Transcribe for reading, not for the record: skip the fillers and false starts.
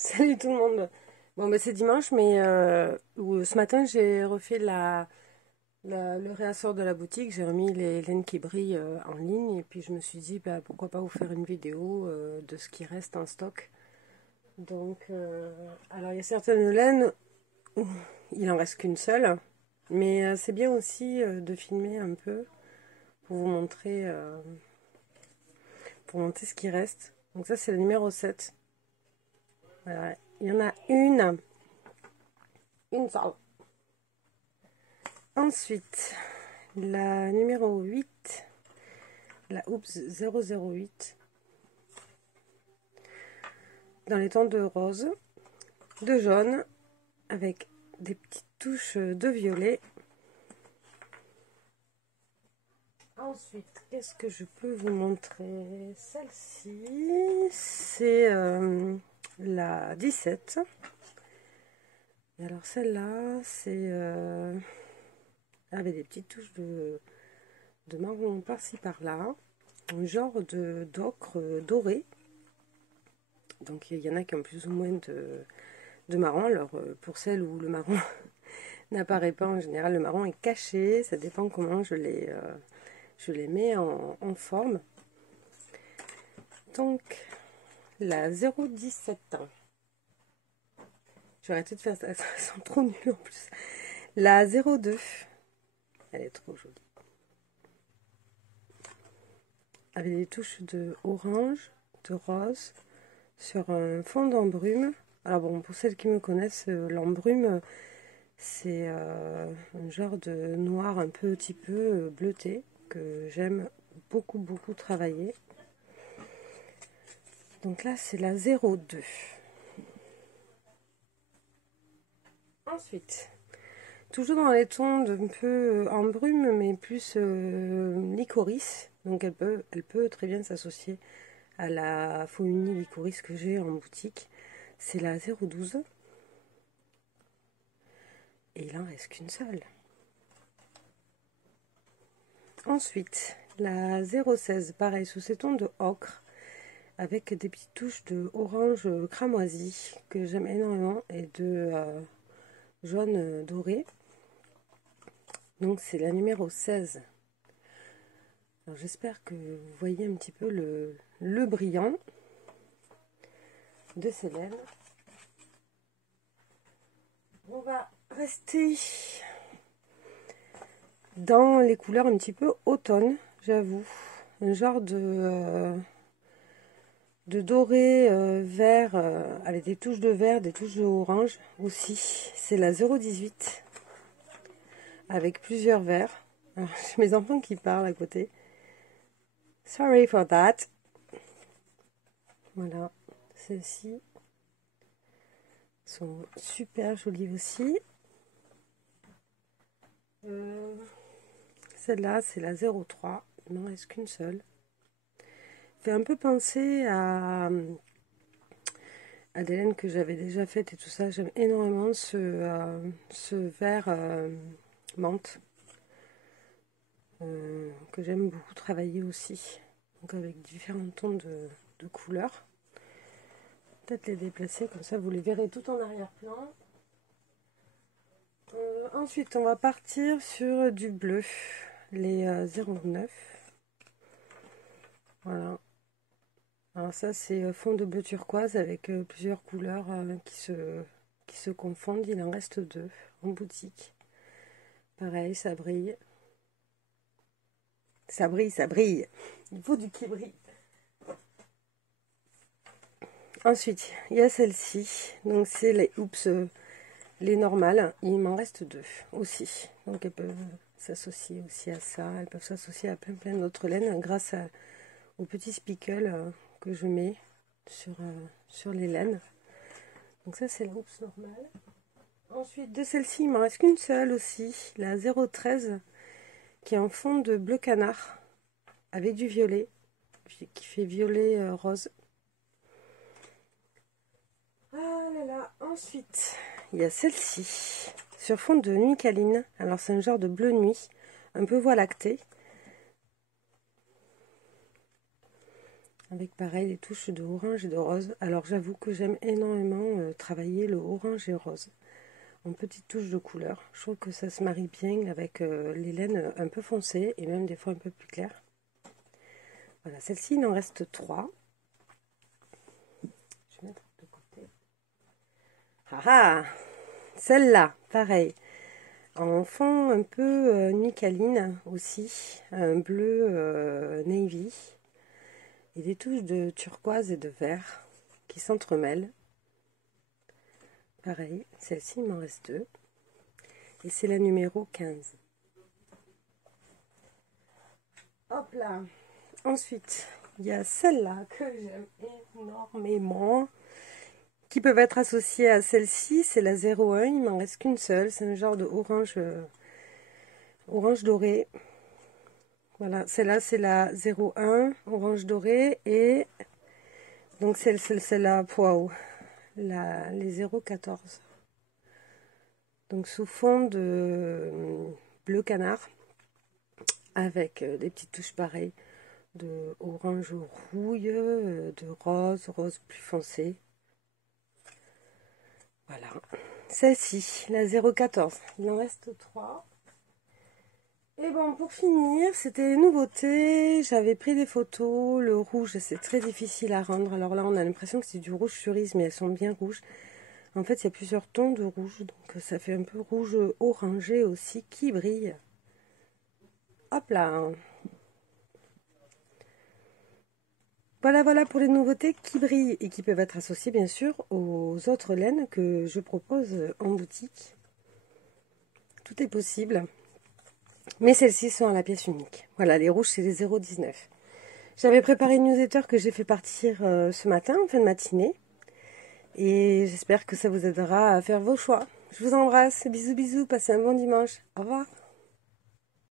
Salut tout le monde. Bon, bah, c'est dimanche, mais ce matin, j'ai refait le réassort de la boutique. J'ai remis les laines qui brillent en ligne. Et puis, je me suis dit, bah, pourquoi pas vous faire une vidéo de ce qui reste en stock. Donc, alors, il y a certaines laines où il en reste qu'une seule. Mais c'est bien aussi de filmer un peu pour vous montrer, pour montrer ce qui reste. Donc, ça, c'est le numéro 7. Voilà. Il y en a une seule. Ensuite, la numéro 8, la Oops 008, dans les tons de rose, de jaune, avec des petites touches de violet. Ensuite, qu'est-ce que je peux vous montrer? Celle-ci, c'est la 17. Et alors celle-là, c'est avec des petites touches de marron par-ci par-là, un genre d'ocre doré. Donc il y en a qui ont plus ou moins de marron. Alors pour celles où le marron n'apparaît pas, en général le marron est caché. Ça dépend comment je les mets en forme. Donc la 017. Je vais arrêter de faire ça, ça sent trop nul en plus. La 02. Elle est trop jolie. Avec des touches de orange, de rose, sur un fond d'embrume. Alors bon, pour celles qui me connaissent, l'embrume, c'est un genre de noir un petit peu bleuté que j'aime beaucoup travailler. Donc là, c'est la 02. Ensuite, toujours dans les tons d'un peu embrume, mais plus licorice. Donc elle peut très bien s'associer à la faux uni licorice que j'ai en boutique. C'est la 012. Et il en reste qu'une seule. Ensuite, la 016, pareil, sous ces tons de ocre, avec des petites touches de orange cramoisi que j'aime énormément et de jaune doré. Donc c'est la numéro 16. Alors j'espère que vous voyez un petit peu le brillant de ces laines. On va rester dans les couleurs un petit peu automne, j'avoue. Un genre de doré vert avec des touches de vert, des touches de orange aussi. C'est la 018 avec plusieurs verts. Alors, j'ai mes enfants qui parlent à côté. Sorry for that. Voilà, celles-ci sont super jolies aussi. Celle-là, c'est la 03. Il n'en reste qu'une seule. Fait un peu penser à des laines que j'avais déjà faites et tout ça. J'aime énormément ce vert menthe que j'aime beaucoup travailler aussi. Donc avec différents tons de couleurs. Peut-être les déplacer, comme ça vous les verrez tout en arrière-plan. Ensuite, on va partir sur du bleu, les 09. Voilà. Alors ça, c'est fond de bleu turquoise avec plusieurs couleurs qui se confondent. Il en reste deux en boutique. Pareil, ça brille. Ça brille, ça brille. Il faut du qui brille. Ensuite, il y a celle-ci. Donc, c'est les Oops, les normales. Il m'en reste deux aussi. Donc, elles peuvent s'associer aussi à ça. Elles peuvent s'associer à plein d'autres laines grâce aux petits spickles que je mets sur les laines. Donc, ça, c'est la Oops normale. Ensuite, de celle-ci, il m'en reste qu'une seule aussi. La 013 qui est en fond de bleu canard avec du violet qui fait violet rose. Ah là là, ensuite, il y a celle-ci, sur fond de nuit câline. Alors, c'est un genre de bleu nuit, un peu voie lactée. avec pareil des touches de orange et de rose. Alors j'avoue que j'aime énormément travailler le orange et rose en petites touches de couleur. Je trouve que ça se marie bien avec les laines un peu foncées et même des fois un peu plus claires. Voilà, celle-ci il en reste 3. Je vais mettre de côté. Ah ah, celle-là, pareil, en fond un peu nucaline aussi, un bleu navy. Et des touches de turquoise et de vert qui s'entremêlent. Pareil, celle-ci, il m'en reste 2. Et c'est la numéro 15. Hop là. Ensuite, il y a celle-là que j'aime énormément, qui peuvent être associées à celle-ci. C'est la 01, il m'en reste qu'une seule. C'est un genre de orange doré. Voilà, celle-là, c'est la 01, orange doré. Et donc, celle-là, waouh, les 014. Donc, sous fond de bleu canard, avec des petites touches pareilles de orange rouille, de rose plus foncé. Voilà. Celle-ci, la 014. Il en reste 3. Et bon, pour finir, c'était les nouveautés. J'avais pris des photos. Le rouge, c'est très difficile à rendre. Alors là, on a l'impression que c'est du rouge cerise, mais elles sont bien rouges. En fait, il y a plusieurs tons de rouge. Donc, ça fait un peu rouge orangé aussi qui brille. Hop là. Voilà pour les nouveautés qui brillent et qui peuvent être associées bien sûr aux autres laines que je propose en boutique. Tout est possible. Mais celles-ci sont à la pièce unique. Voilà, les rouges, c'est les 0,19. J'avais préparé une newsletter que j'ai fait partir ce matin, en fin de matinée. Et j'espère que ça vous aidera à faire vos choix. Je vous embrasse. Bisous, bisous. Passez un bon dimanche. Au revoir.